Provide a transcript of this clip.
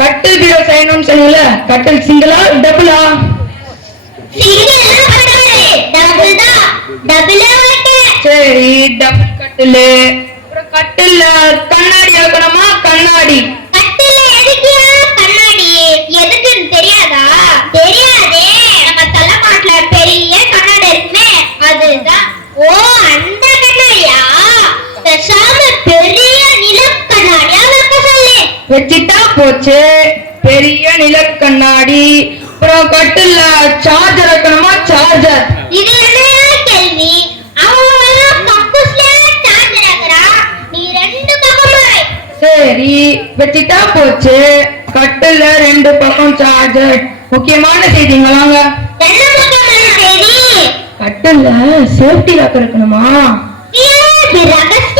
கட்டில் பீரோ செய்யணும்னு சொன்னீங்கல்ல, கட்டில் சிங்கிளா டபுளா? சரி, டபுள் கட்டில். அப்புறம் கட்டில்ல கண்ணாடி வைக்கணுமா? கண்ணாடி எதுக்குன்னு தெரியாதா? தெரியாதே. நம்ம தலைமாட்டுல பெரிய கண்ணாடி இருக்குமே, அதுதான். ஓ, அந்த கண்ணாடியா? பேசாம பெரிய நிலவு கண்ணாடியா வைக்க சொல்லு. வச்சிட்டா போச்சு, பெரிய நிலவு கண்ணாடி. அப்புறம் கட்டில்ல சார்ஜர் வைக்கணுமா? சார்ஜர். இது என்ன கேள்வி? அவன் கக்கூஸ்ல சார்ஜர் வைக்கிறா, நீ ரெண்டு பக்கமும். சரி, வச்சிட்டா போச்சு, கட்டில்ல ரெண்டு பக்கம் சார்ஜர். முக்கியமான செய்திங்க வாங்க. என்ன முக்கியமான செய்தி? கட்டில்ல சேஃப்டி லாக் இருக்கணுமா? ரகசிய